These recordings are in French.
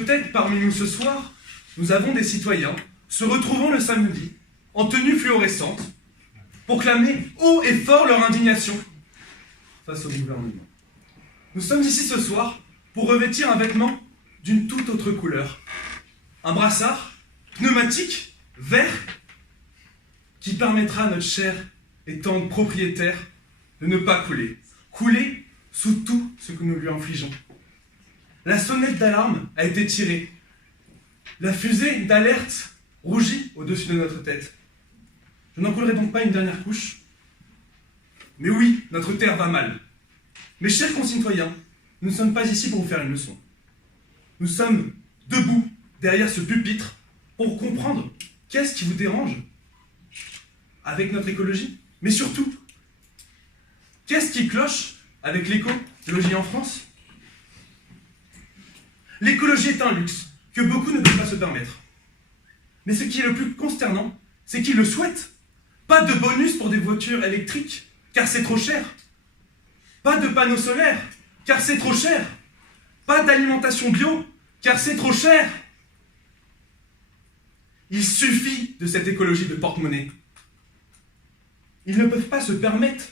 Peut-être parmi nous ce soir, nous avons des citoyens se retrouvant le samedi en tenue fluorescente pour clamer haut et fort leur indignation face au gouvernement. Nous sommes ici ce soir pour revêtir un vêtement d'une toute autre couleur. Un brassard pneumatique, vert, qui permettra à notre cher et tendre propriétaire de ne pas couler. Couler sous tout ce que nous lui infligeons. La sonnette d'alarme a été tirée. La fusée d'alerte rougit au-dessus de notre tête. Je n'en coulerai donc pas une dernière couche. Mais oui, notre terre va mal. Mes chers concitoyens, nous ne sommes pas ici pour vous faire une leçon. Nous sommes debout derrière ce pupitre pour comprendre qu'est-ce qui vous dérange avec notre écologie. Mais surtout, qu'est-ce qui cloche avec l'écologie en France? L'écologie est un luxe que beaucoup ne peuvent pas se permettre. Mais ce qui est le plus consternant, c'est qu'ils le souhaitent. Pas de bonus pour des voitures électriques, car c'est trop cher. Pas de panneaux solaires, car c'est trop cher. Pas d'alimentation bio, car c'est trop cher. Il suffit de cette écologie de porte-monnaie. Ils ne peuvent pas se permettre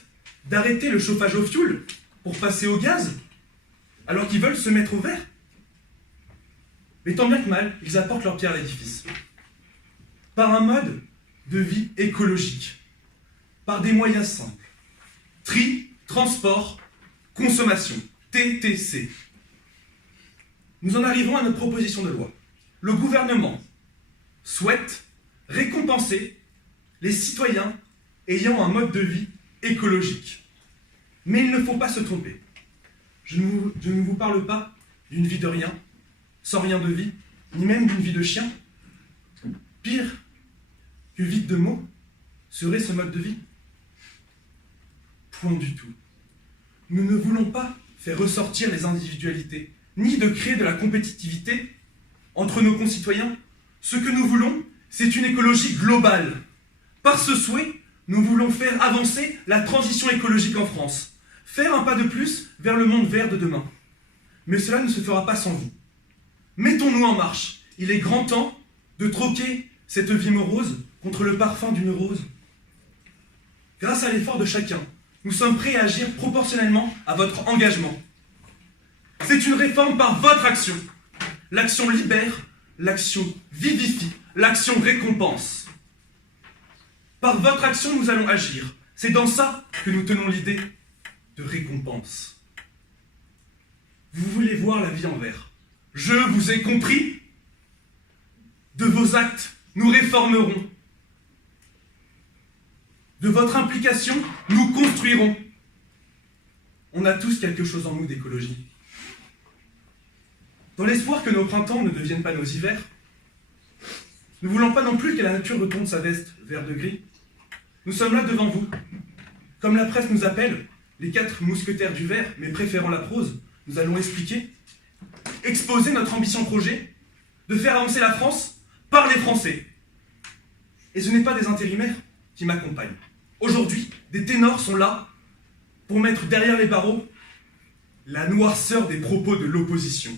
d'arrêter le chauffage au fioul pour passer au gaz, alors qu'ils veulent se mettre au vert. Mais tant bien que mal, ils apportent leur pierre à l'édifice. Par un mode de vie écologique, par des moyens simples. Tri, transport, consommation, TTC. Nous en arrivons à notre proposition de loi. Le gouvernement souhaite récompenser les citoyens ayant un mode de vie écologique. Mais il ne faut pas se tromper. Je ne vous parle pas d'une vie de rien, sans rien de vie, ni même d'une vie de chien. Pire que vide de mots serait ce mode de vie. Point du tout. Nous ne voulons pas faire ressortir les individualités, ni de créer de la compétitivité entre nos concitoyens. Ce que nous voulons, c'est une écologie globale. Par ce souhait, nous voulons faire avancer la transition écologique en France, faire un pas de plus vers le monde vert de demain. Mais cela ne se fera pas sans vous. Mettons-nous en marche. Il est grand temps de troquer cette vie morose contre le parfum d'une rose. Grâce à l'effort de chacun, nous sommes prêts à agir proportionnellement à votre engagement. C'est une réforme par votre action. L'action libère, l'action vivifie, l'action récompense. Par votre action, nous allons agir. C'est dans ça que nous tenons l'idée de récompense. Vous voulez voir la vie en vert. Je vous ai compris. De vos actes, nous réformerons. De votre implication, nous construirons. On a tous quelque chose en nous d'écologie. Dans l'espoir que nos printemps ne deviennent pas nos hivers, ne voulant pas non plus que la nature retourne sa veste vert de gris, nous sommes là devant vous. Comme la presse nous appelle, les 4 mousquetaires du vert, mais préférant la prose, nous allons expliquer, exposer notre ambition projet, de faire avancer la France par les Français. Et ce n'est pas des intérimaires qui m'accompagnent. Aujourd'hui, des ténors sont là pour mettre derrière les barreaux la noirceur des propos de l'opposition.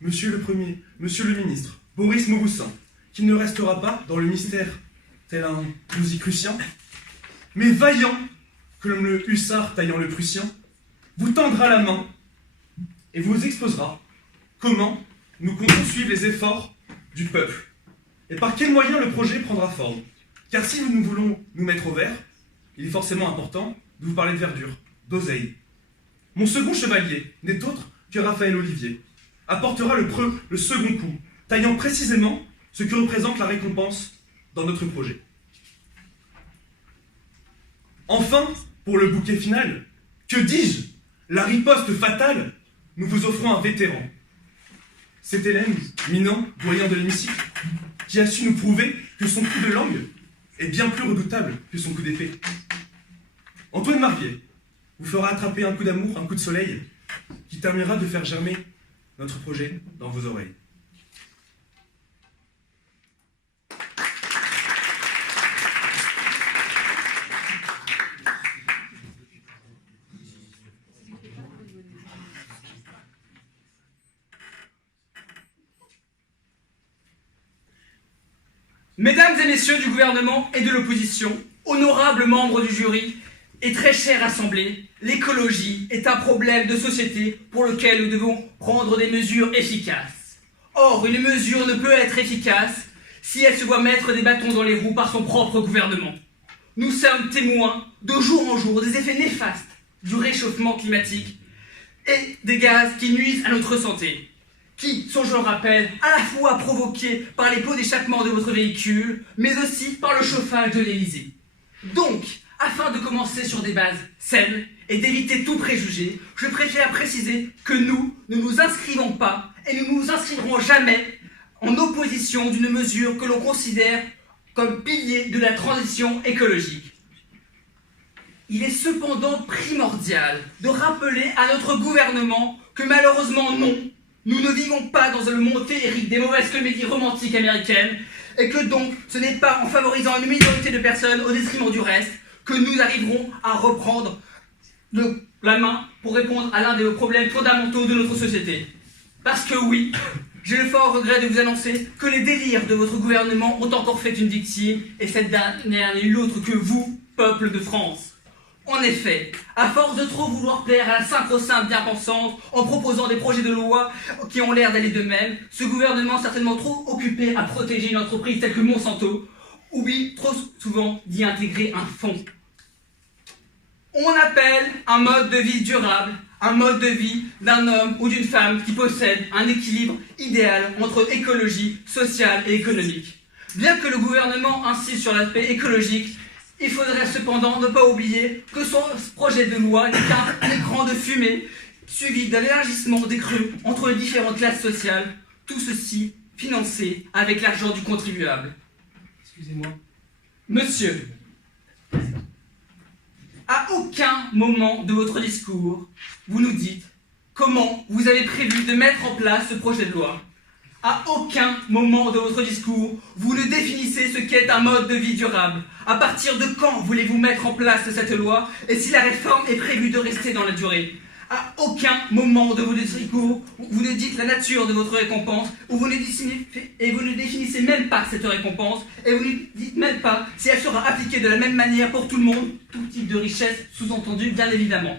Monsieur le ministre, Boris Mauroussin, qui ne restera pas dans le mystère tel un Rosicrucien, mais vaillant comme le hussard taillant le Prussien, vous tendra la main et vous exposera comment nous comptons suivre les efforts du peuple et par quels moyens le projet prendra forme. Car si nous voulons nous mettre au vert, il est forcément important de vous parler de verdure, d'oseille. Mon second chevalier n'est autre que Raphaël Olivier, apportera le second coup, taillant précisément ce que représente la récompense dans notre projet. Enfin, pour le bouquet final, que dis-je? La riposte fatale, nous vous offrons un vétéran. C'est Hélène Minant, doyen de l'hémicycle, qui a su nous prouver que son coup de langue est bien plus redoutable que son coup d'épée. Antoine Marvier vous fera attraper un coup d'amour, un coup de soleil, qui terminera de faire germer notre projet dans vos oreilles. Mesdames et messieurs du gouvernement et de l'opposition, honorables membres du jury et très chère assemblée, l'écologie est un problème de société pour lequel nous devons prendre des mesures efficaces. Or, une mesure ne peut être efficace si elle se voit mettre des bâtons dans les roues par son propre gouvernement. Nous sommes témoins, de jour en jour, des effets néfastes du réchauffement climatique et des gaz qui nuisent à notre santé, qui sont, je le rappelle, à la fois provoqués par les pots d'échappement de votre véhicule, mais aussi par le chauffage de l'Élysée. Donc, afin de commencer sur des bases saines et d'éviter tout préjugé, je préfère préciser que nous ne nous inscrivons pas et nous ne nous inscrirons jamais en opposition d'une mesure que l'on considère comme pilier de la transition écologique. Il est cependant primordial de rappeler à notre gouvernement que malheureusement non, nous ne vivons pas dans le monde féerique des mauvaises comédies romantiques américaines et que donc ce n'est pas en favorisant une minorité de personnes au détriment du reste que nous arriverons à reprendre la main pour répondre à l'un des problèmes fondamentaux de notre société. Parce que oui, j'ai le fort regret de vous annoncer que les délires de votre gouvernement ont encore fait une victime, et cette dernière n'est nulle autre que vous, peuple de France. En effet, à force de trop vouloir plaire à la sacro-sainte bien-pensante en proposant des projets de loi qui ont l'air d'aller d'eux-mêmes, ce gouvernement certainement trop occupé à protéger une entreprise telle que Monsanto oublie trop souvent d'y intégrer un fonds. On appelle un mode de vie durable un mode de vie d'un homme ou d'une femme qui possède un équilibre idéal entre écologie, sociale et économique. Bien que le gouvernement insiste sur l'aspect écologique, il faudrait cependant ne pas oublier que son projet de loi n'est qu'un écran de fumée suivi d'un élargissement des creux entre les différentes classes sociales, tout ceci financé avec l'argent du contribuable. Excusez-moi. Monsieur, à aucun moment de votre discours, vous nous dites comment vous avez prévu de mettre en place ce projet de loi. À aucun moment de votre discours, vous ne définissez ce qu'est un mode de vie durable. À partir de quand voulez-vous mettre en place cette loi et si la réforme est prévue de rester dans la durée? À aucun moment de votre discours, vous ne dites la nature de votre récompense, ou vous ne définissez même pas cette récompense, et vous ne dites même pas si elle sera appliquée de la même manière pour tout le monde, tout type de richesse sous-entendu, bien évidemment.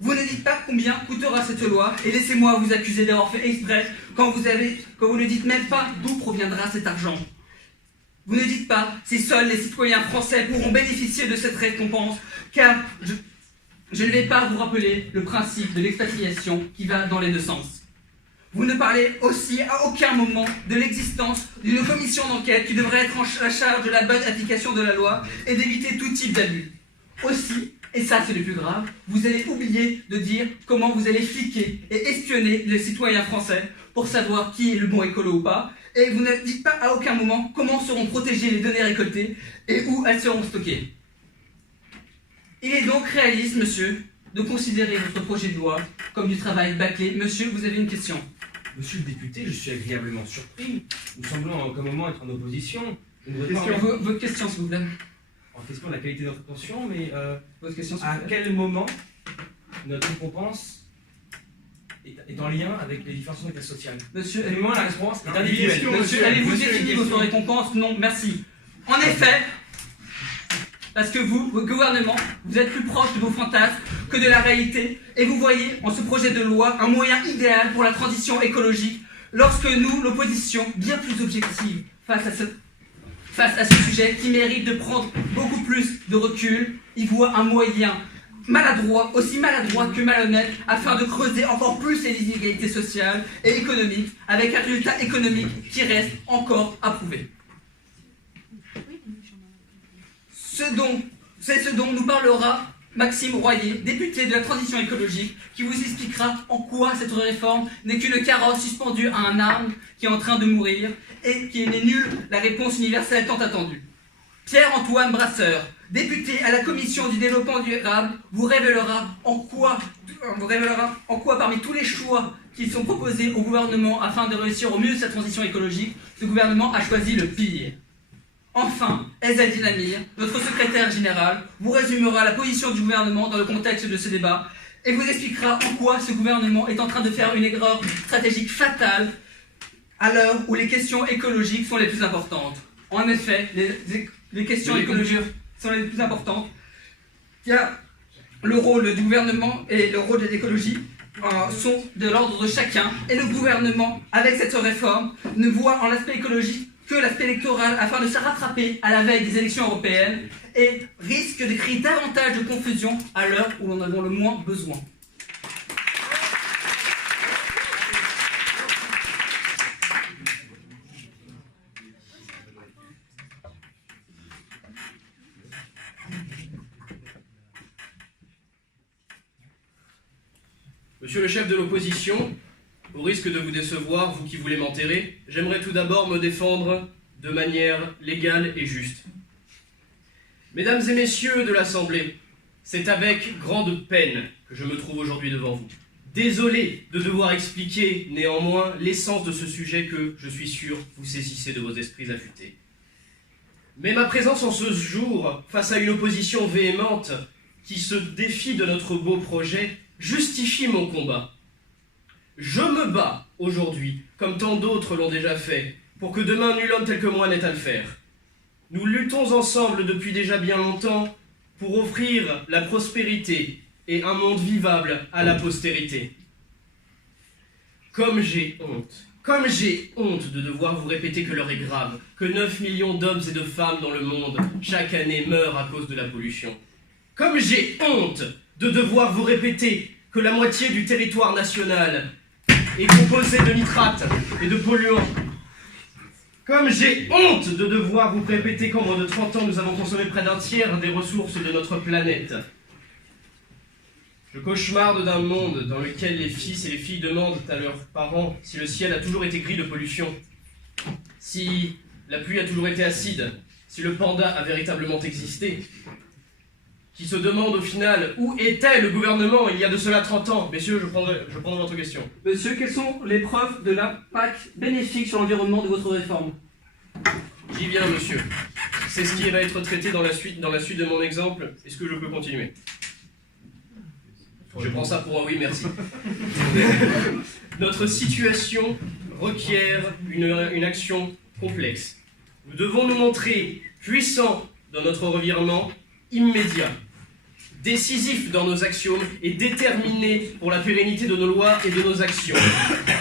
Vous ne dites pas combien coûtera cette loi, et laissez-moi vous accuser d'avoir fait exprès quand vous ne dites même pas d'où proviendra cet argent. Vous ne dites pas si seuls les citoyens français pourront bénéficier de cette récompense, car je ne vais pas vous rappeler le principe de l'expatriation qui va dans les deux sens. Vous ne parlez aussi à aucun moment de l'existence d'une commission d'enquête qui devrait être en charge de la bonne application de la loi et d'éviter tout type d'abus. Aussi, et ça c'est le plus grave, vous allez oublier de dire comment vous allez fliquer et espionner les citoyens français pour savoir qui est le bon écolo ou pas, et vous ne dites pas à aucun moment comment seront protégées les données récoltées et où elles seront stockées. Il est donc réaliste, monsieur, de considérer votre projet de loi comme du travail bâclé. Monsieur, vous avez une question. Monsieur le député, je suis agréablement surpris. Nous semblons à aucun moment être en opposition. Votre question, s'il vous plaît. En question de la qualité de notre attention, mais votre question, à quel moment notre récompense est en lien avec les différences de classe sociale? Monsieur, à quel moment la récompense est individuelle? Monsieur, allez-vous définir votre récompense? Non, merci. En effet, parce que vous, votre gouvernement, vous êtes plus proche de vos fantasmes que de la réalité, et vous voyez en ce projet de loi un moyen idéal pour la transition écologique, lorsque nous, l'opposition, bien plus objective face à ce sujet qui mérite de prendre beaucoup plus de recul, y voit un moyen maladroit, aussi maladroit que malhonnête, afin de creuser encore plus les inégalités sociales et économiques, avec un résultat économique qui reste encore à prouver. C'est ce dont nous parlera Maxime Royer, député de la transition écologique, qui vous expliquera en quoi cette réforme n'est qu'une carotte suspendue à un arbre qui est en train de mourir et qui n'est nulle la réponse universelle tant attendue. Pierre-Antoine Brasseur, député à la commission du développement durable, vous révélera en quoi parmi tous les choix qui sont proposés au gouvernement afin de réussir au mieux sa transition écologique, ce gouvernement a choisi le pire. Enfin, Ezzaldine Amir, notre secrétaire général, vous résumera la position du gouvernement dans le contexte de ce débat et vous expliquera en quoi ce gouvernement est en train de faire une erreur stratégique fatale à l'heure où les questions écologiques sont les plus importantes. En effet, les questions écologiques sont les plus importantes, car le rôle du gouvernement et le rôle de l'écologie sont de l'ordre de chacun, et le gouvernement, avec cette réforme, ne voit en l'aspect écologique que l'aspect électoral afin de se rattraper à la veille des élections européennes et risque de créer davantage de confusion à l'heure où nous en avons le moins besoin. Monsieur le chef de l'opposition, au risque de vous décevoir, vous qui voulez m'enterrer, j'aimerais tout d'abord me défendre de manière légale et juste. Mesdames et messieurs de l'Assemblée, c'est avec grande peine que je me trouve aujourd'hui devant vous. Désolé de devoir expliquer néanmoins l'essence de ce sujet que, je suis sûr, vous saisissez de vos esprits affûtés. Mais ma présence en ce jour, face à une opposition véhémente qui se défie de notre beau projet, justifie mon combat. Je me bats aujourd'hui, comme tant d'autres l'ont déjà fait, pour que demain nul homme tel que moi n'ait à le faire. Nous luttons ensemble depuis déjà bien longtemps pour offrir la prospérité et un monde vivable à la postérité. Comme j'ai honte de devoir vous répéter que l'heure est grave, que 9 millions d'hommes et de femmes dans le monde chaque année meurent à cause de la pollution. Comme j'ai honte de devoir vous répéter que la moitié du territoire national est composé de nitrates et de polluants. Comme j'ai honte de devoir vous répéter qu'en moins de 30 ans, nous avons consommé près d'un tiers des ressources de notre planète. Je cauchemarde d'un monde dans lequel les fils et les filles demandent à leurs parents si le ciel a toujours été gris de pollution, si la pluie a toujours été acide, si le panda a véritablement existé, qui se demandent au final où était le gouvernement il y a de cela 30 ans. Messieurs, je prendrai votre question. Monsieur, quelles sont les preuves de l'impact bénéfique sur l'environnement de votre réforme? J'y viens, monsieur. C'est ce qui va être traité dans la suite de mon exemple. Est-ce que je peux continuer? Je prends ça pour un oui, merci. Notre situation requiert une action complexe. Nous devons nous montrer puissants dans notre revirement immédiat, décisifs dans nos axiomes et déterminés pour la pérennité de nos lois et de nos actions,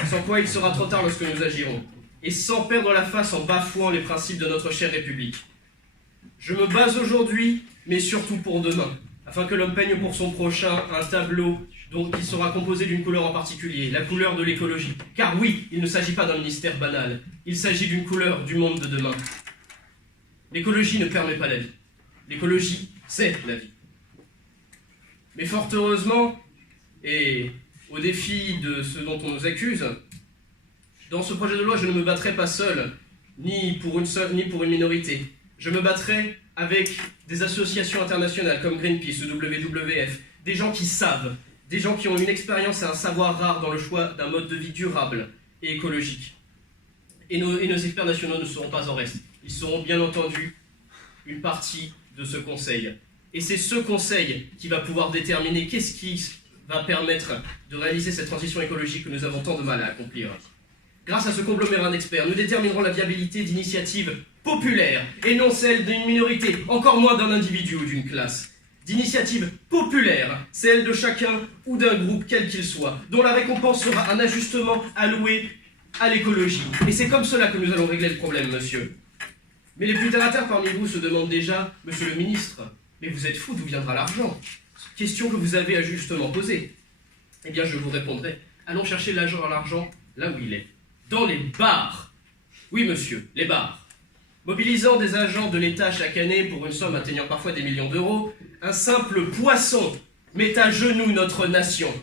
sans quoi il sera trop tard lorsque nous agirons, et sans perdre la face en bafouant les principes de notre chère République. Je me base aujourd'hui, mais surtout pour demain, afin que l'homme peigne pour son prochain un tableau qui sera composé d'une couleur en particulier, la couleur de l'écologie. Car oui, il ne s'agit pas d'un ministère banal, il s'agit d'une couleur du monde de demain. L'écologie ne permet pas la vie. L'écologie, c'est la vie. Mais fort heureusement, et au défi de ce dont on nous accuse, dans ce projet de loi, je ne me battrai pas seul, ni pour une minorité. Je me battrai avec des associations internationales comme Greenpeace ou WWF, des gens qui savent, des gens qui ont une expérience et un savoir rare dans le choix d'un mode de vie durable et écologique. Et nos experts nationaux ne seront pas en reste. Ils seront bien entendu une partie de ce conseil. Et c'est ce conseil qui va pouvoir déterminer qu'est-ce qui va permettre de réaliser cette transition écologique que nous avons tant de mal à accomplir. Grâce à ce conglomérat d'experts, nous déterminerons la viabilité d'initiatives populaires et non celle d'une minorité, encore moins d'un individu ou d'une classe. D'initiatives populaires, celle de chacun ou d'un groupe quel qu'il soit, dont la récompense sera un ajustement alloué à l'écologie. Et c'est comme cela que nous allons régler le problème, monsieur. Mais les plus terre à terre parmi vous se demandent déjà, monsieur le ministre, mais vous êtes fou, d'où viendra l'argent? Question que vous avez à justement poser. Eh bien, je vous répondrai, allons chercher l'argent là où il est. Dans les bars. Oui, monsieur, les bars. Mobilisant des agents de l'État chaque année pour une somme atteignant parfois des millions d'euros, un simple poisson met à genoux notre nation.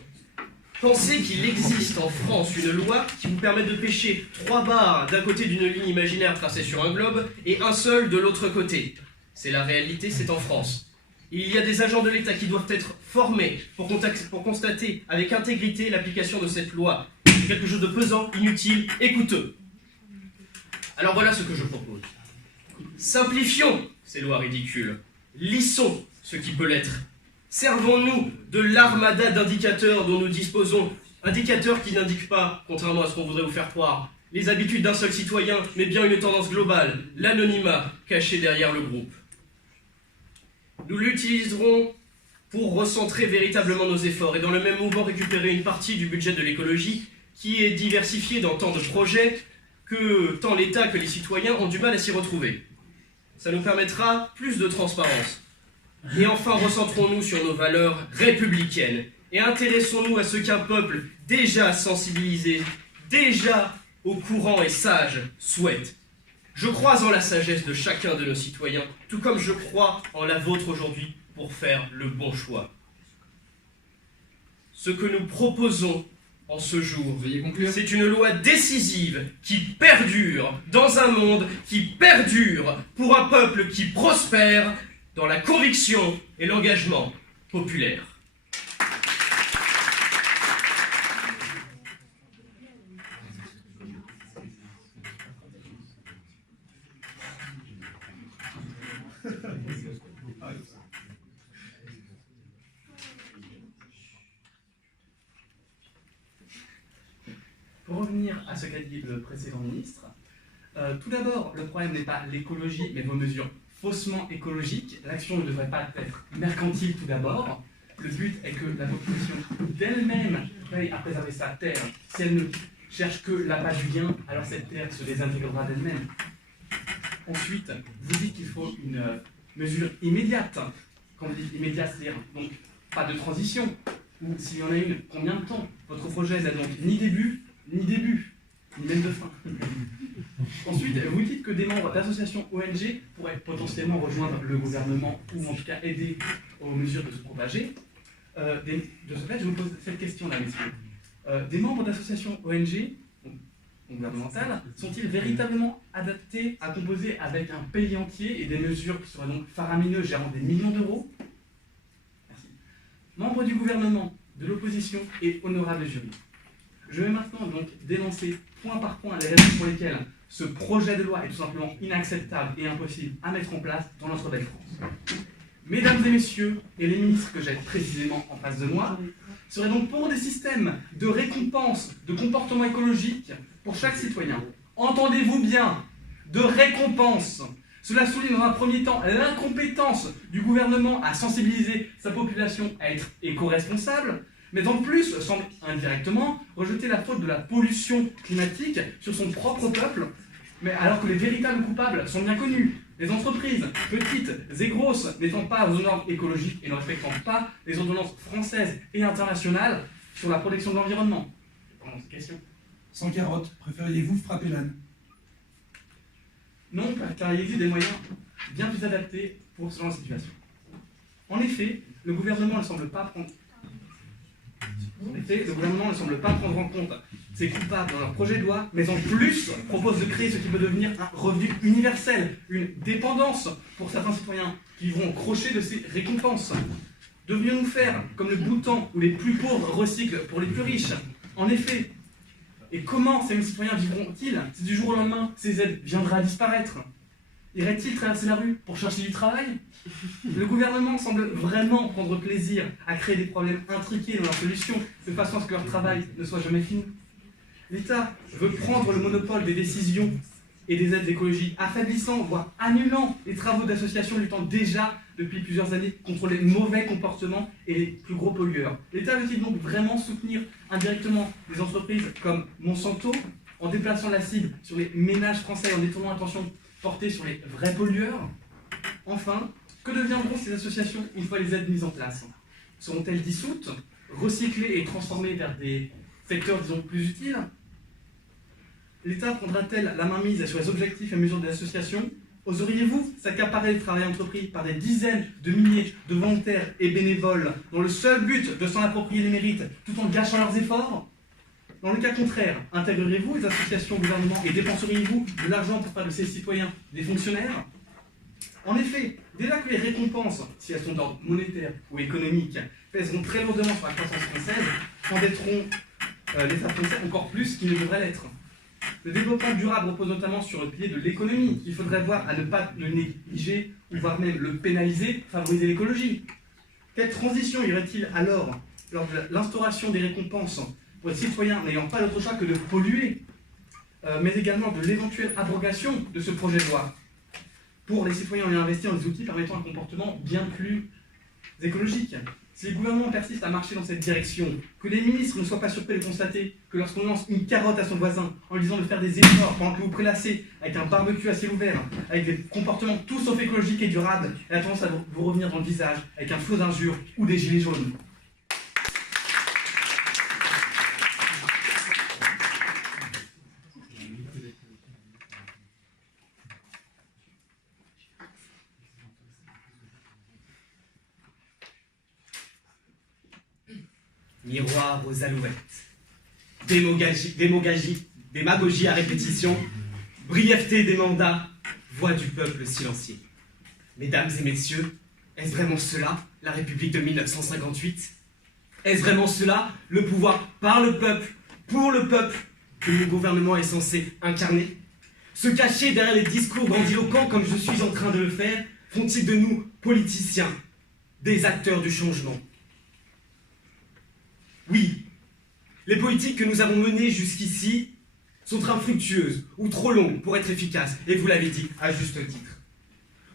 Pensez qu'il existe en France une loi qui vous permet de pêcher 3 bars d'un côté d'une ligne imaginaire tracée sur un globe et un seul de l'autre côté. C'est la réalité, c'est en France. Il y a des agents de l'État qui doivent être formés pour constater avec intégrité l'application de cette loi. C'est quelque chose de pesant, inutile et coûteux. Alors voilà ce que je propose. Simplifions ces lois ridicules. Lissons ce qui peut l'être. Servons-nous de l'armada d'indicateurs dont nous disposons. Indicateurs qui n'indiquent pas, contrairement à ce qu'on voudrait vous faire croire, les habitudes d'un seul citoyen, mais bien une tendance globale, l'anonymat caché derrière le groupe. Nous l'utiliserons pour recentrer véritablement nos efforts et dans le même mouvement récupérer une partie du budget de l'écologie qui est diversifié dans tant de projets que tant l'État que les citoyens ont du mal à s'y retrouver. Ça nous permettra plus de transparence. Et enfin, recentrons-nous sur nos valeurs républicaines et intéressons-nous à ce qu'un peuple déjà sensibilisé, déjà au courant et sage souhaite. Je crois en la sagesse de chacun de nos citoyens, tout comme je crois en la vôtre aujourd'hui pour faire le bon choix. Ce que nous proposons en ce jour, c'est une loi décisive qui perdure dans un monde qui perdure pour un peuple qui prospère dans la conviction et l'engagement populaire. Pour revenir à ce qu'a dit le précédent ministre, tout d'abord, le problème n'est pas l'écologie, mais vos mesures faussement écologiques. L'action ne devrait pas être mercantile tout d'abord. Le but est que la population d'elle-même veille à préserver sa terre. Si elle ne cherche que l'appât du gain, alors cette terre se désintégrera d'elle-même. Ensuite, vous dites qu'il faut une mesure immédiate. Quand vous dites immédiate, c'est-à-dire donc pas de transition. Ou s'il y en a une, combien de temps? Votre projet n'a donc ni début, ni même de fin. Ensuite, vous dites que des membres d'associations ONG pourraient potentiellement rejoindre le gouvernement ou en tout cas aider aux mesures de se propager. De ce fait, je vous pose cette question-là, messieurs. Des membres d'associations ONG gouvernementales sont-ils véritablement adaptés à composer avec un pays entier et des mesures qui seraient donc faramineuses, gérant des millions d'euros? Merci. Membres du gouvernement, de l'opposition et honorables jurys. Je vais maintenant donc dénoncer point par point les raisons pour lesquelles ce projet de loi est tout simplement inacceptable et impossible à mettre en place dans notre belle France. Mesdames et messieurs, et les ministres que j'ai précisément en face de moi, seraient donc pour des systèmes de récompense de comportement écologique pour chaque citoyen. Entendez-vous bien, de récompense. Cela souligne dans un premier temps l'incompétence du gouvernement à sensibiliser sa population à être éco-responsable, mais en plus semble indirectement rejeter la faute de la pollution climatique sur son propre peuple, mais alors que les véritables coupables sont bien connus. Les entreprises, petites et grosses, n'étant pas aux normes écologiques et ne respectant pas les ordonnances françaises et internationales sur la protection de l'environnement. Pendant cette question. Sans carotte, préfériez-vous frapper l'âne? Non, car il existe des moyens bien plus adaptés pour ce genre de situation. En effet, le gouvernement ne semble pas prendre en compte ces coupables dans leur projet de loi, mais en plus propose de créer ce qui peut devenir un revenu universel, une dépendance pour certains citoyens qui vivront au crochet de ces récompenses. Devrions-nous faire comme le Bhoutan où les plus pauvres recyclent pour les plus riches? En effet. Et comment ces citoyens vivront-ils si du jour au lendemain ces aides viendraient à disparaître? Iraient-ils traverser la rue pour chercher du travail? Le gouvernement semble vraiment prendre plaisir à créer des problèmes intriqués dans leurs solutions, de façon à ce que leur travail ne soit jamais fini. L'État veut prendre le monopole des décisions et des aides écologiques, affaiblissant, voire annulant les travaux d'associations luttant déjà depuis plusieurs années contre les mauvais comportements et les plus gros pollueurs. L'État veut-il donc vraiment soutenir indirectement des entreprises comme Monsanto, en déplaçant la cible sur les ménages français et en détournant l'attention portée sur les vrais pollueurs? Enfin, que deviendront ces associations une fois les aides mises en place? Seront-elles dissoutes, recyclées et transformées vers des secteurs, disons, plus utiles? L'État prendra-t-elle la main mise sur les objectifs et mesures des associations? Oseriez-vous s'accaparer le travail entrepris par des dizaines de milliers de volontaires et bénévoles dans le seul but de s'en approprier les mérites tout en gâchant leurs efforts? Dans le cas contraire, intégrerez-vous les associations au gouvernement et dépenseriez-vous de l'argent pour faire de ces citoyens des fonctionnaires? En effet, dès lors que les récompenses, si elles sont d'ordre monétaire ou économique, pèseront très lourdement sur la croissance française, endetteront l'État français encore plus qu'il ne devrait l'être. Le développement durable repose notamment sur le pilier de l'économie, qu'il faudrait voir à ne pas le négliger, ou voire même le pénaliser, favoriser l'écologie. Quelle transition y aurait-il alors lors de l'instauration des récompenses pour les citoyens n'ayant pas d'autre choix que de polluer? mais également de l'éventuelle abrogation de ce projet de loi pour les citoyens ayant investi dans des outils permettant un comportement bien plus écologique. Si les gouvernements persistent à marcher dans cette direction, que les ministres ne soient pas surpris de constater que lorsqu'on lance une carotte à son voisin en lui disant de faire des efforts pendant que vous prélassez avec un barbecue à ciel ouvert, avec des comportements tout sauf écologiques et durables, elle a tendance à vous revenir dans le visage avec un flot d'injures ou des gilets jaunes. Miroir aux alouettes. Démagogie à répétition, brièveté des mandats, voix du peuple silencieux. Mesdames et messieurs, est-ce vraiment cela, la République de 1958 ? Est-ce vraiment cela, le pouvoir par le peuple, pour le peuple, que le gouvernement est censé incarner ? Se cacher derrière les discours grandiloquents comme je suis en train de le faire, font-ils de nous, politiciens, des acteurs du changement ? Oui, les politiques que nous avons menées jusqu'ici sont infructueuses ou trop longues pour être efficaces, et vous l'avez dit à juste titre.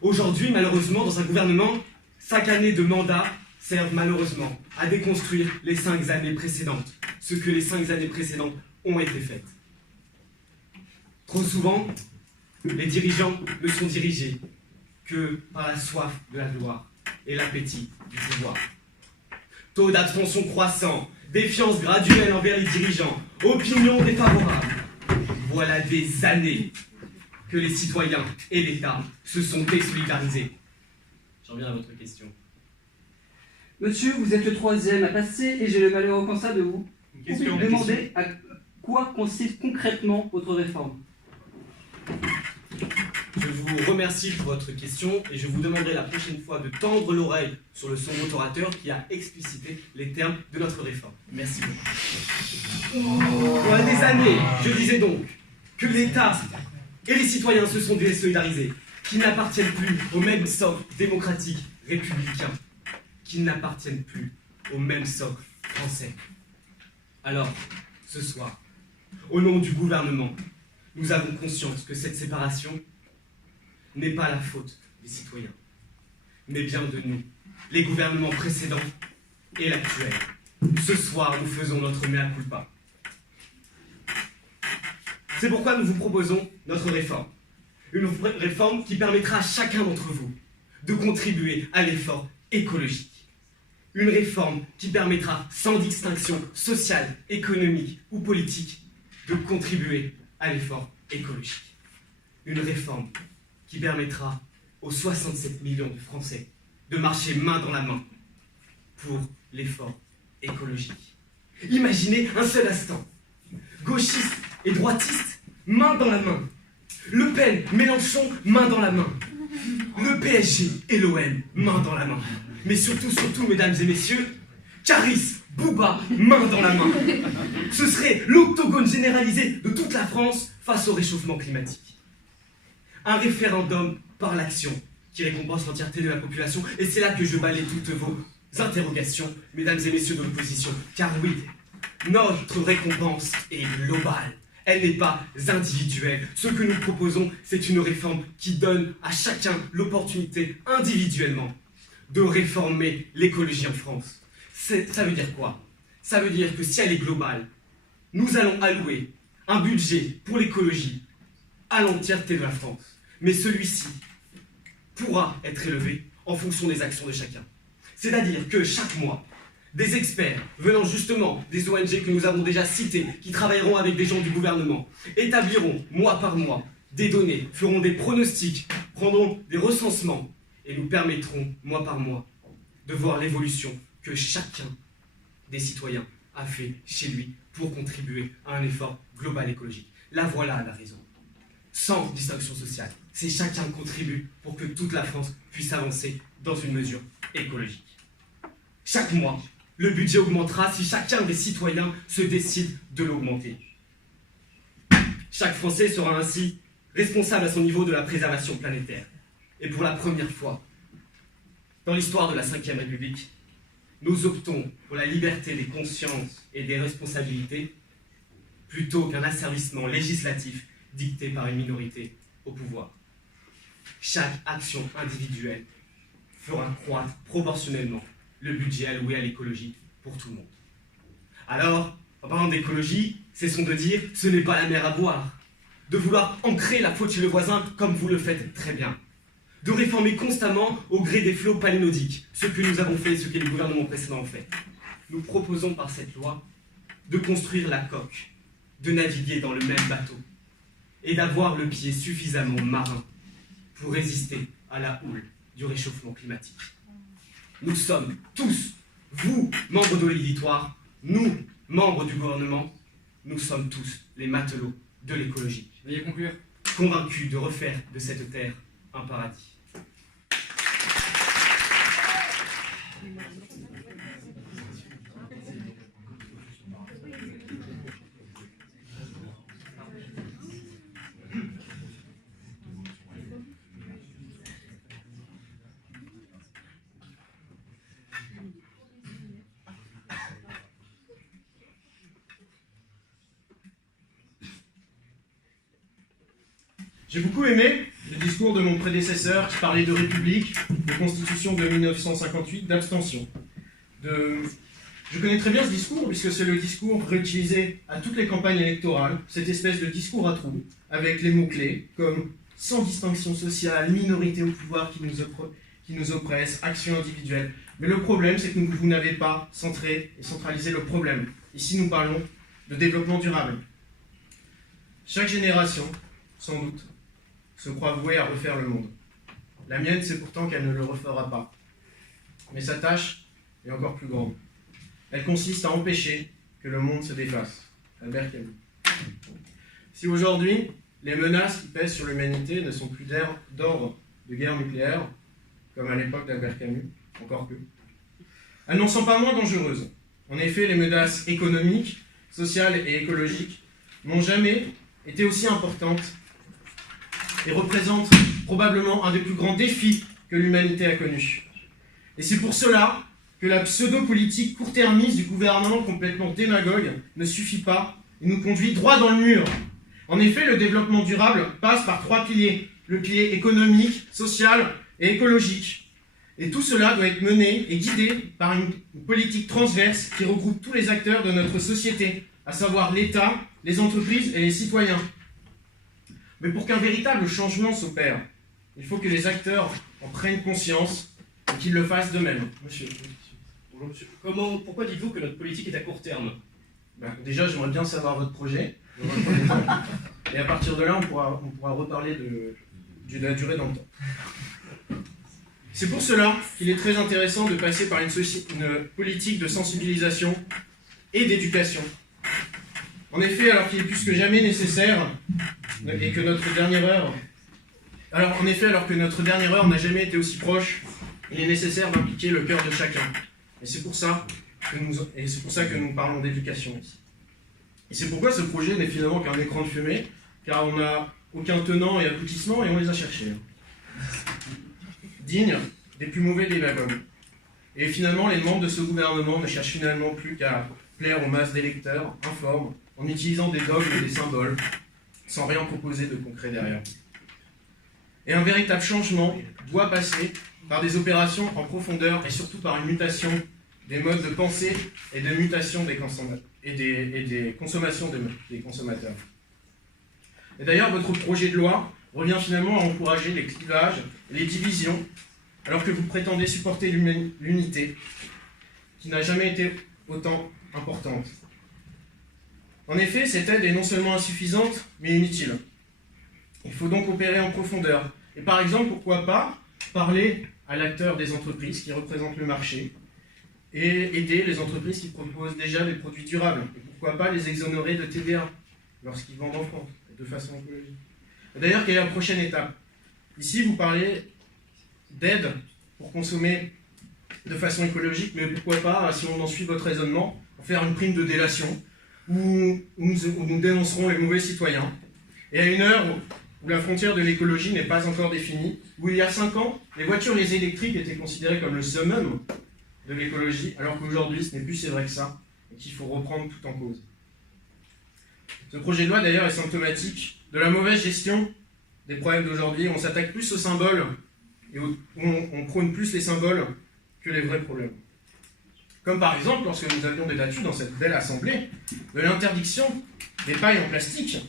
Aujourd'hui, malheureusement, dans un gouvernement, 5 années de mandat servent malheureusement à déconstruire les 5 années précédentes, ce que les 5 années précédentes ont été faites. Trop souvent, les dirigeants ne sont dirigés que par la soif de la gloire et l'appétit du pouvoir. Taux d'abstention croissant, défiance graduelle envers les dirigeants, opinion défavorable. Voilà des années que les citoyens et l'État se sont désolidarisés. J'en viens à votre question. Monsieur, vous êtes le 3e à passer et j'ai le malheureux constat de vous demander à quoi consiste concrètement votre réforme. Je vous remercie pour votre question et je vous demanderai la prochaine fois de tendre l'oreille sur le son de votre orateur qui a explicité les termes de notre réforme. Merci beaucoup. Voilà des années, je disais donc, que l'État et les citoyens se sont désolidarisés, qu'ils n'appartiennent plus au même socle démocratique républicain, qu'ils n'appartiennent plus au même socle français. Alors, ce soir, au nom du gouvernement, nous avons conscience que cette séparation n'est pas la faute des citoyens, mais bien de nous, les gouvernements précédents et l'actuel. Ce soir, nous faisons notre mea culpa. C'est pourquoi nous vous proposons notre réforme. Une réforme qui permettra à chacun d'entre vous de contribuer à l'effort écologique. Une réforme qui permettra, sans distinction sociale, économique ou politique, de contribuer à l'effort écologique. Une réforme qui permettra aux 67 millions de Français de marcher main dans la main pour l'effort écologique. Imaginez un seul instant, gauchistes et droitistes, main dans la main. Le Pen, Mélenchon, main dans la main. Le PSG et l'OM, main dans la main. Mais surtout, mesdames et messieurs, Caris, Bouba, main dans la main. Ce serait l'octogone généralisé de toute la France face au réchauffement climatique. Un référendum par l'action qui récompense l'entièreté de la population. Et c'est là que je balaie toutes vos interrogations, mesdames et messieurs de l'opposition. Car oui, notre récompense est globale. Elle n'est pas individuelle. Ce que nous proposons, c'est une réforme qui donne à chacun l'opportunité individuellement de réformer l'écologie en France. Ça veut dire quoi? Ça veut dire que si elle est globale, nous allons allouer un budget pour l'écologie à l'entièreté de la France. Mais celui-ci pourra être élevé en fonction des actions de chacun. C'est-à-dire que chaque mois, des experts venant justement des ONG que nous avons déjà citées, qui travailleront avec des gens du gouvernement, établiront mois par mois des données, feront des pronostics, prendront des recensements et nous permettront mois par mois de voir l'évolution que chacun des citoyens a fait chez lui pour contribuer à un effort global écologique. Là voilà la raison. Sans distinction sociale, c'est chacun contribue pour que toute la France puisse avancer dans une mesure écologique. Chaque mois, le budget augmentera si chacun des citoyens se décide de l'augmenter. Chaque Français sera ainsi responsable à son niveau de la préservation planétaire. Et pour la première fois dans l'histoire de la Ve République, nous optons pour la liberté des consciences et des responsabilités plutôt qu'un asservissement législatif dicté par une minorité au pouvoir. Chaque action individuelle fera croître proportionnellement le budget alloué à l'écologie pour tout le monde. Alors, en parlant d'écologie, cessons de dire « ce n'est pas la mer à boire », de vouloir ancrer la faute chez le voisin comme vous le faites très bien, de réformer constamment au gré des flots palinodiques, ce que nous avons fait et ce que les gouvernements précédents ont fait. Nous proposons par cette loi de construire la coque, de naviguer dans le même bateau et d'avoir le pied suffisamment marin pour résister à la houle du réchauffement climatique. Nous sommes tous, vous, membres de l'auditoire, nous, membres du gouvernement, nous sommes tous les matelots de l'écologie. Veuillez conclure. Convaincus de refaire de cette terre un paradis. J'ai beaucoup aimé le discours de mon prédécesseur qui parlait de république, de constitution de 1958, d'abstention. Je connais très bien ce discours puisque c'est le discours réutilisé à toutes les campagnes électorales, cette espèce de discours à trous, avec les mots-clés comme sans distinction sociale, minorité au pouvoir qui nous oppresse, action individuelle. Mais le problème, c'est que vous n'avez pas centré et centralisé le problème. Ici, nous parlons de développement durable. Chaque génération, sans doute, se croit vouée à refaire le monde. La mienne, c'est pourtant qu'elle ne le refera pas. Mais sa tâche est encore plus grande. Elle consiste à empêcher que le monde se défasse. Albert Camus. Si aujourd'hui, les menaces qui pèsent sur l'humanité ne sont plus d'ordre de guerre nucléaire, comme à l'époque d'Albert Camus, encore que, elles n'en sont pas moins dangereuses. En effet, les menaces économiques, sociales et écologiques n'ont jamais été aussi importantes et représentent probablement un des plus grands défis que l'humanité a connus. Et c'est pour cela que la pseudo-politique court-termiste du gouvernement complètement démagogue ne suffit pas et nous conduit droit dans le mur. En effet, le développement durable passe par 3 piliers. Le pilier économique, social et écologique. Et tout cela doit être mené et guidé par une politique transverse qui regroupe tous les acteurs de notre société, à savoir l'État, les entreprises et les citoyens. Mais pour qu'un véritable changement s'opère, il faut que les acteurs en prennent conscience et qu'ils le fassent d'eux-mêmes. Monsieur. Bonjour monsieur. Pourquoi dites-vous que notre politique est à court terme? Déjà, j'aimerais bien savoir votre projet. Et à partir de là, on pourra reparler de la durée dans le temps. C'est pour cela qu'il est très intéressant de passer par une politique de sensibilisation et d'éducation. En effet, alors qu'il est plus que jamais nécessaire et que notre dernière heure... Alors que notre dernière heure n'a jamais été aussi proche, il est nécessaire d'impliquer le cœur de chacun. Et c'est pour ça que nous parlons d'éducation ici. Et c'est pourquoi ce projet n'est finalement qu'un écran de fumée, car on n'a aucun tenant et aboutissement et on les a cherchés. Dignes des plus mauvais démagogues. Et finalement, les membres de ce gouvernement ne cherchent finalement plus qu'à plaire aux masses d'électeurs informes, en utilisant des dogmes et des symboles, sans rien proposer de concret derrière. Et un véritable changement doit passer par des opérations en profondeur et surtout par une mutation des modes de pensée et de mutation des consommations des consommateurs. Et d'ailleurs, votre projet de loi revient finalement à encourager les clivages et les divisions, alors que vous prétendez supporter l'unité, qui n'a jamais été autant importante. En effet, cette aide est non seulement insuffisante, mais inutile. Il faut donc opérer en profondeur. Et par exemple, pourquoi pas parler à l'acteur des entreprises qui représentent le marché et aider les entreprises qui proposent déjà des produits durables. Et pourquoi pas les exonérer de TVA lorsqu'ils vendent en France, de façon écologique. D'ailleurs, quelle est la prochaine étape? Ici, vous parlez d'aide pour consommer de façon écologique, mais pourquoi pas, si on en suit votre raisonnement, faire une prime de délation où nous dénoncerons les mauvais citoyens. Et à une heure où la frontière de l'écologie n'est pas encore définie, où il y a 5 ans, les voitures électriques étaient considérées comme le summum de l'écologie, alors qu'aujourd'hui ce n'est plus si vrai que ça, et qu'il faut reprendre tout en cause. Ce projet de loi d'ailleurs est symptomatique de la mauvaise gestion des problèmes d'aujourd'hui. On s'attaque plus aux symboles et on prône plus les symboles que les vrais problèmes. Comme par exemple lorsque nous avions débattu dans cette belle assemblée de l'interdiction des pailles en plastique,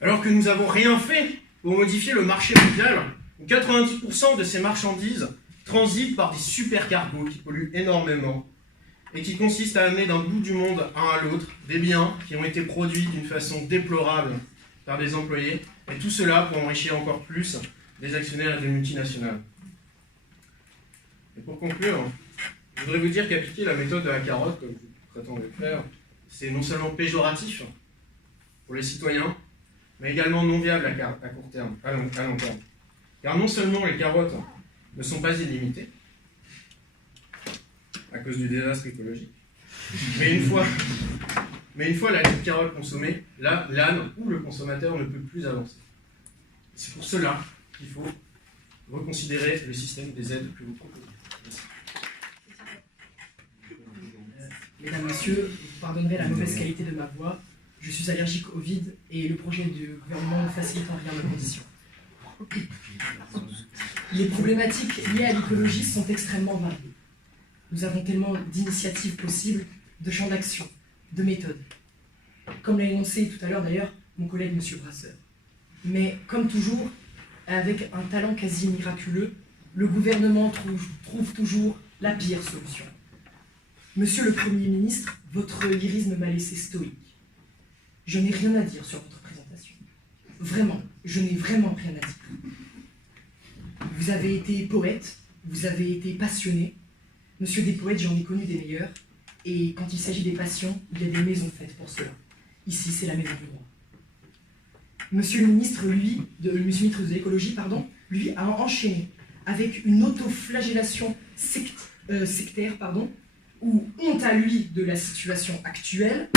alors que nous n'avons rien fait pour modifier le marché mondial, où 90% de ces marchandises transitent par des supercargos qui polluent énormément et qui consistent à amener d'un bout du monde à l'autre des biens qui ont été produits d'une façon déplorable par des employés, et tout cela pour enrichir encore plus des actionnaires et des multinationales. Et pour conclure, je voudrais vous dire qu'appliquer la méthode de la carotte, comme vous prétendez le faire, c'est non seulement péjoratif pour les citoyens, mais également non viable à court terme, à long terme. Car non seulement les carottes ne sont pas illimitées, à cause du désastre écologique, mais une fois la carotte consommée, là, l'âne ou le consommateur ne peut plus avancer. C'est pour cela qu'il faut reconsidérer le système des aides que vous proposez. Merci. Mesdames, Messieurs, vous pardonnerez la mauvaise qualité de ma voix. Je suis allergique au vide et le projet du gouvernement ne facilite en rien mes conditions. Les problématiques liées à l'écologie sont extrêmement variées. Nous avons tellement d'initiatives possibles, de champs d'action, de méthodes. Comme l'a énoncé tout à l'heure d'ailleurs mon collègue M. Brasseur. Mais comme toujours, avec un talent quasi miraculeux, le gouvernement trouve toujours la pire solution. Monsieur le Premier ministre, votre lyrisme m'a laissé stoïque. Je n'ai rien à dire sur votre présentation. Vraiment, je n'ai vraiment rien à dire. Vous avez été poète, vous avez été passionné. Monsieur des poètes, j'en ai connu des meilleurs. Et quand il s'agit des passions, il y a des maisons faites pour cela. Ici, c'est la maison du roi. Monsieur le ministre, Monsieur le ministre de l'écologie, lui a enchaîné avec une autoflagellation sectaire, ou honte à lui de la situation actuelle,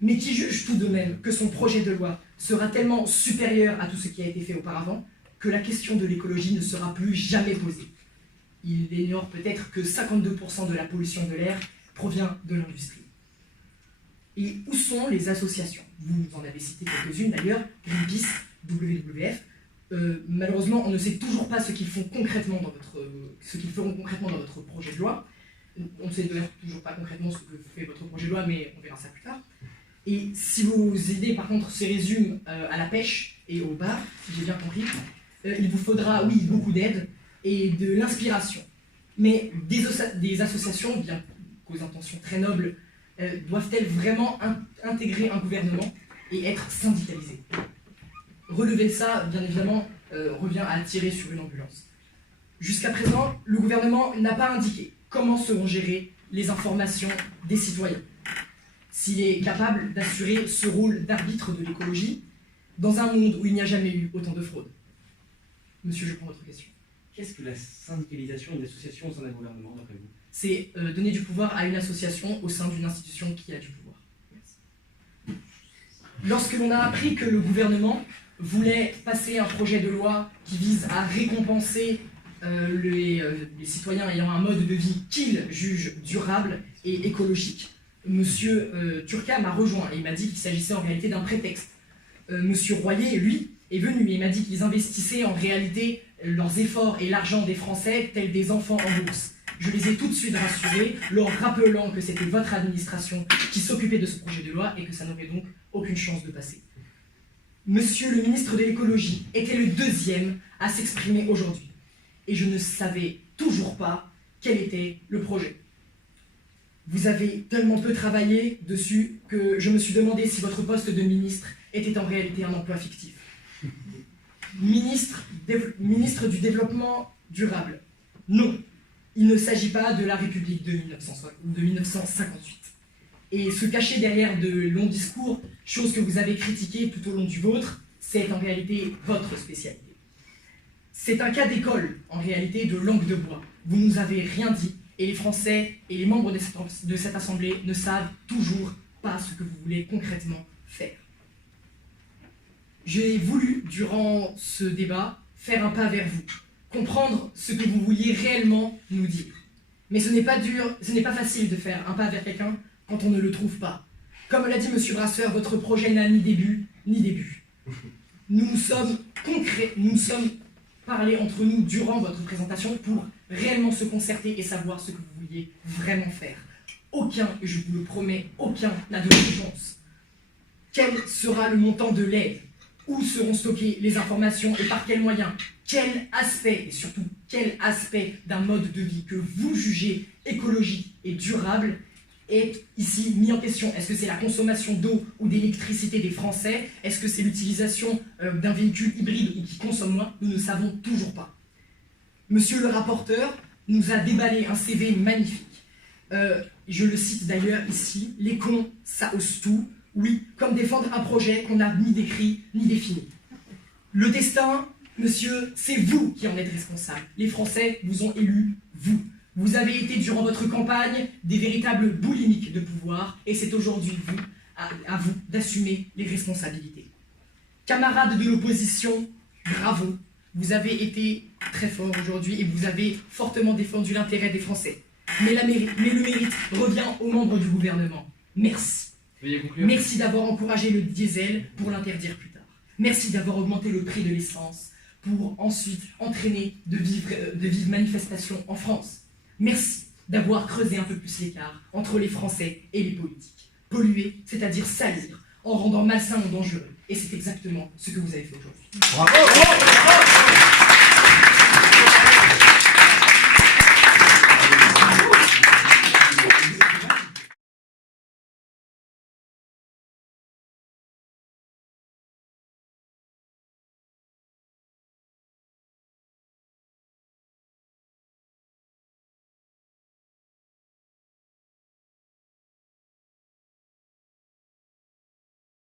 mais qui juge tout de même que son projet de loi sera tellement supérieur à tout ce qui a été fait auparavant que la question de l'écologie ne sera plus jamais posée. Il ignore peut-être que 52% de la pollution de l'air provient de l'industrie. Et où sont les associations? Vous en avez cité quelques-unes d'ailleurs, Greenpeace, WWF. Malheureusement, on ne sait toujours pas ce qu'ils feront concrètement dans votre projet de loi. On ne sait d'ailleurs toujours pas concrètement ce que fait votre projet de loi, mais on verra ça plus tard. Et si vos idées, par contre, se résument à la pêche et au bar, si j'ai bien compris, il vous faudra, oui, beaucoup d'aide et de l'inspiration. Mais des associations, bien qu'aux intentions très nobles, doivent-elles vraiment intégrer un gouvernement et être syndicalisées? Relever ça, bien évidemment, revient à tirer sur une ambulance. Jusqu'à présent, le gouvernement n'a pas indiqué comment seront gérées les informations des citoyens. S'il est capable d'assurer ce rôle d'arbitre de l'écologie dans un monde où il n'y a jamais eu autant de fraude. Monsieur, je prends votre question. Qu'est-ce que la syndicalisation d'une association au sein d'un gouvernement, d'après vous? C'est donner du pouvoir à une association au sein d'une institution qui a du pouvoir. Merci. Lorsque l'on a appris que le gouvernement voulait passer un projet de loi qui vise à récompenser les citoyens ayant un mode de vie qu'il juge durable et écologique, Monsieur Turca m'a rejoint et il m'a dit qu'il s'agissait en réalité d'un prétexte. Monsieur Royer, lui, est venu et il m'a dit qu'ils investissaient en réalité leurs efforts et l'argent des Français tels des enfants en bourse. Je les ai tout de suite rassurés, leur rappelant que c'était votre administration qui s'occupait de ce projet de loi et que ça n'aurait donc aucune chance de passer. Monsieur le ministre de l'écologie était le deuxième à s'exprimer aujourd'hui. Et je ne savais toujours pas quel était le projet. Vous avez tellement peu travaillé dessus que je me suis demandé si votre poste de ministre était en réalité un emploi fictif. Ministre du développement durable. Non, il ne s'agit pas de la République de 1958. Et se cacher derrière de longs discours, chose que vous avez critiquée tout au long du vôtre, c'est en réalité votre spécialité. C'est un cas d'école, en réalité, de langue de bois. Vous nous avez rien dit, et les Français et les membres de cette Assemblée ne savent toujours pas ce que vous voulez concrètement faire. J'ai voulu, durant ce débat, faire un pas vers vous, comprendre ce que vous vouliez réellement nous dire. Mais ce n'est pas facile de faire un pas vers quelqu'un quand on ne le trouve pas. Comme l'a dit Monsieur Brasseur, votre projet n'a ni début ni début. Nous nous sommes concrets, nous nous sommes parlé entre nous durant votre présentation pour réellement se concerter et savoir ce que vous vouliez vraiment faire. Aucun, et je vous le promets, aucun n'a de réponse. Quel sera le montant de l'aide? Où seront stockées les informations et par quels moyens? Quel aspect, et surtout quel aspect d'un mode de vie que vous jugez écologique et durable est ici mis en question? Est-ce que c'est la consommation d'eau ou d'électricité des Français? Est-ce que c'est l'utilisation d'un véhicule hybride ou qui consomme moins? Nous ne savons toujours pas. Monsieur le rapporteur nous a déballé un CV magnifique. Je le cite d'ailleurs ici, les cons, ça ose tout. Oui, comme défendre un projet qu'on n'a ni décrit ni défini. Le destin, monsieur, c'est vous qui en êtes responsable. Les Français vous ont élu, vous. Vous avez été, durant votre campagne, des véritables boulimiques de pouvoir, et c'est aujourd'hui à vous d'assumer les responsabilités. Camarades de l'opposition, bravo. Vous avez été très forts aujourd'hui et vous avez fortement défendu l'intérêt des Français. Mais le mérite revient aux membres du gouvernement. Merci. Veuillez conclure. Merci d'avoir encouragé le diesel pour l'interdire plus tard. Merci d'avoir augmenté le prix de l'essence pour ensuite entraîner de vives manifestations en France. Merci d'avoir creusé un peu plus l'écart entre les Français et les politiques. Polluer, c'est-à-dire salir, en rendant malsain ou dangereux. Et c'est exactement ce que vous avez fait aujourd'hui. Bravo.